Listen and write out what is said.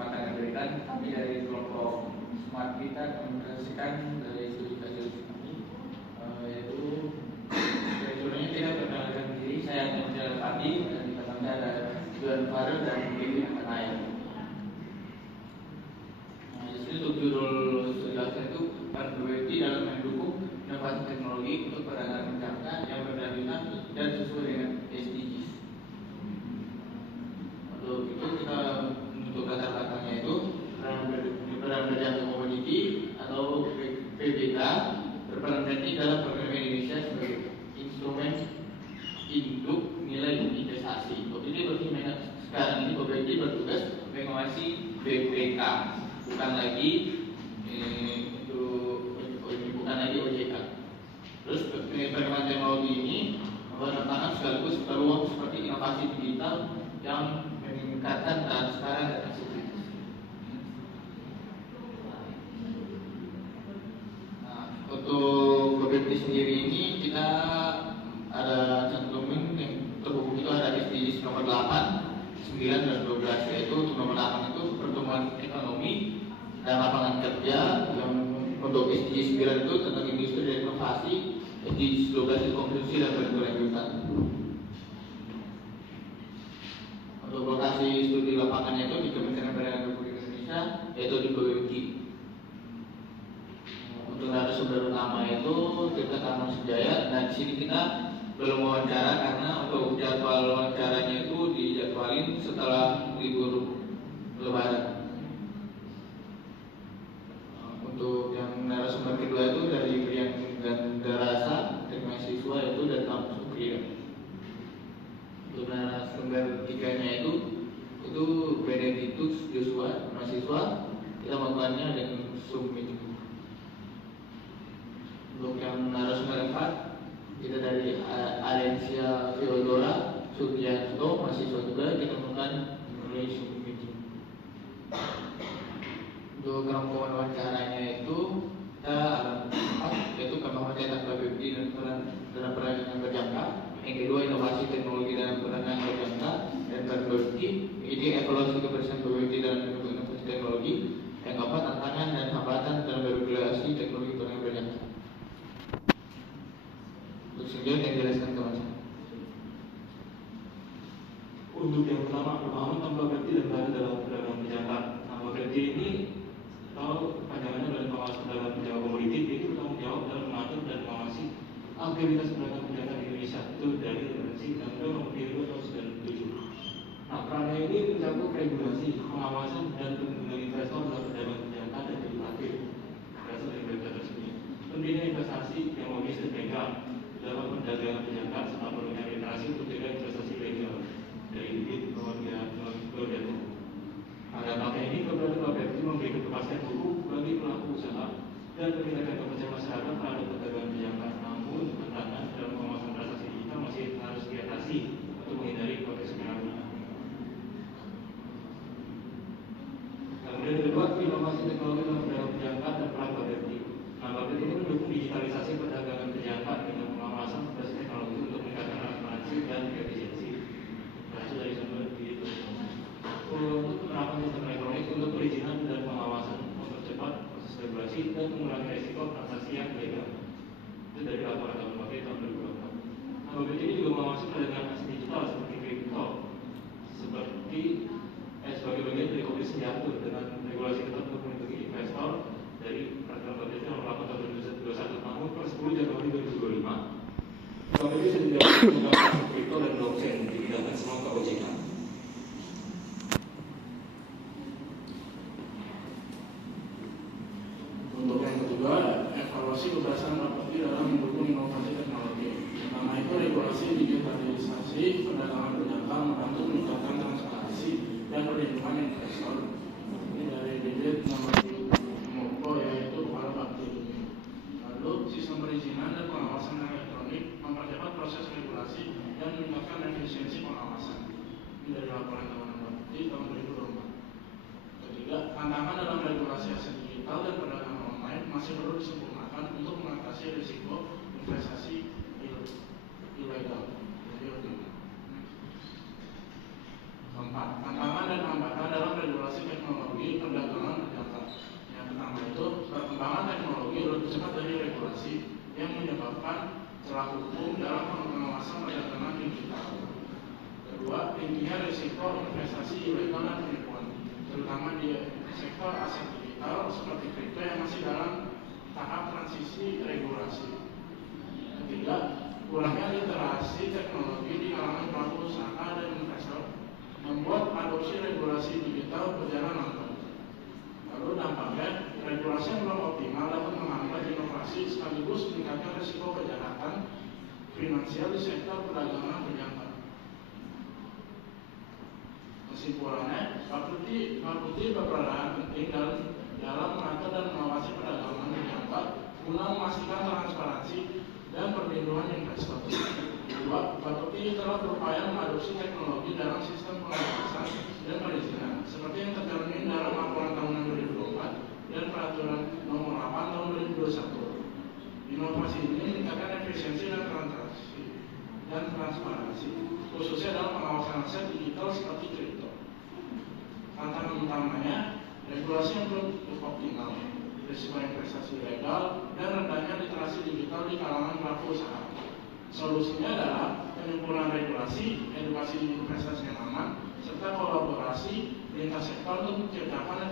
kesempatan yang diberikan. Kami dari kelompok Smart kita menginformasikan dari studi kasus kami, yaitu sebelumnya tidak perkenalkan diri. Saya Anwar Fadi dan di belakang saya ada Juan Farel dan Kevin Akanaya. Di sini untuk judul studi kasus itu berarti dalam mendukung inovasi teknologi untuk perdagangan menjangka yang berkelanjutan dan sesuai dengan SDGs. Untuk itu kita untuk latar belakangnya itu peran berjangka komoditi atau PBK berperan penting dalam program Indonesia sebagai instrumen induk nilai investasi. Untuk ini sekarang ini BPD bertugas mengawasi BPK, bukan lagi bukan lagi OJK. Terus perkembangan teknologi ini membuat tantangan sekaligus peluang seperti inovasi digital yang meningkatkan transparan dan aksesibilitas. Nah, untuk BPD sendiri ini kita ada cantumin yang terhubung itu ada SDGs nomor 8, 9 dan 12, yaitu untuk nomor 8 itu pertumbuhan ekonomi dan lapangan kerja, yang untuk SDGs 9 itu tentang industri dan inovasi, SDGs 12 itu konsumsi dan berkelanjutan. Untuk lokasi studi lapangannya itu di Kementerian Perdagangan Republik Indonesia, yaitu di BUMD. Untuk narasumber utama itu Tirta Karno Sejaya, dan di sini kita belum wawancara karena untuk jadwal wawancaranya itu dijadwalin setelah libur Lebaran. Untuk yang narasumber kedua itu dari Brian Gandarasa dari mahasiswa itu dan Tam Sukriya. Untuk narasumber tiganya itu Benedictus Joshua mahasiswa, kita melakukannya dengan Zoom meeting. Untuk yang narasumber keempat kita dari Alensia Theodora Sugianto mahasiswa juga, kita melakukan melalui Zoom meeting. Untuk kelompok wawancaranya itu kita ada 4, yaitu kemampuan cetak BPD dan peran dalam perdagangan berjangka. Yang kedua, inovasi teknologi dalam perdagangan berjangka dan berbagi. Ini evaluasi keberhasilan BPD dalam mendukung inovasi teknologi. Yang keempat, tantangan dan hambatan dalam beregulasi teknologi perdagangan berjangka. Untuk selanjutnya yang dijelaskan teman saya. Untuk yang pertama, pemahaman tentang BPD dan peran dalam perdagangan berjangka. Nah, BPD ini atau panjangannya dari pengawas perdagangan berjangka komoditi, itu bertanggung jawab dalam mengatur dan mengawasi aktivitas perdagangan berjangka di Indonesia, itu dari referensi Undang-Undang Nomor 32 Tahun 97. Nah, perannya ini mencakup regulasi, pengawasan dan perlindungan investor dalam perdagangan berjangka dan derivatif berasal dari BPD tersebut. Pentingnya investasi yang logis dan legal dalam perdagangan berjangka serta perlunya literasi untuk mencegah investasi legal dari individu keluarga dan hukum. Pada pakai ini, keberadaan BPD memberikan kepastian hukum bagi pelaku usaha dan meningkatkan kepercayaan masyarakat terhadap perdagangan berjangka. Namun, tantangan dalam pengawasan transaksi digital masih harus diatasi untuk menghindari proteksi penyalahgunaan. Kemudian yang kedua, inovasi teknologi dalam perdagangan berjangka dan peran BPD. Nah, BPD ini mendukung digitalisasi perdagangan berjangka dengan pengawasan berbasis teknologi untuk meningkatkan transparansi dan efisiensi. Berasal dari sumber di untuk penerapan sistem elektronik untuk perizinan dan pengawasan, mempercepat proses regulasi dan mengurangi risiko transaksi yang legal. Itu dari laporan KPK tahun 2024. Nah, BPD ini juga mengawasi perdagangan aset digital seperti kripto, sebagai bagian dari komisi diatur dengan regulasi ketat untuk melindungi investor dari peraturan BPD nomor 8 tahun 2021 namun per 10 Januari 2025. BPD sudah menggunakan kripto dan blockchain dipindahkan semua ke OJK. Untuk yang kedua, evaluasi keberhasilan BPD dalam mendukung inovasi teknologi. Pertama itu regulasi digitalisasi perdagangan berjangka membantu meningkatkan transparansi dan perlindungan investor. Ini dari bibit nomor 3 yaitu kepala BPD. Lalu sistem perizinan dan pengawasan elektronik mempercepat proses regulasi dan meningkatkan efisiensi pengawasan. Ini dari laporan tahunan BPD tahun 2024. Ketiga, tantangan dalam regulasi aset digital dan perdagangan online masih perlu disempurnakan untuk mengatasi risiko investasi ilegal. Keempat, tantangan dan hambatan dalam regulasi teknologi Kedua, tingginya risiko investasi ilegal dan penipuan, terutama di sektor aset digital seperti kripto yang masih dalam tahap transisi regulasi. Ketiga, kurangnya literasi teknologi di kalangan pelaku usaha dan investor membuat adopsi regulasi digital berjalan lambat. Lalu dampaknya, regulasi yang belum optimal dapat menghambat inovasi sekaligus meningkatkan risiko kejahatan finansial di sektor perdagangan berjangka. Kesimpulannya, Bapepti berperan penting dalam mengatur dan mengawasi perdagangan berjangka guna memastikan transparansi dan perlindungan investor. Kedua, Bapepti telah berupaya mengadopsi teknologi dalam sistem pengawasan dan perizinan, seperti yang tercermin dalam laporan tahunan 2024 dan peraturan nomor 8 tahun 2021. Inovasi ini meningkatkan efisiensi dan transparansi, khususnya dalam pengawasan aset digital seperti kripto. Tantangan utamanya, regulasi yang belum optimal, risiko investasi ilegal, dan rendahnya literasi digital di kalangan pelaku usaha. Solusinya adalah penyempurnaan regulasi, edukasi investasi yang aman, serta kolaborasi lintas sektor untuk menciptakan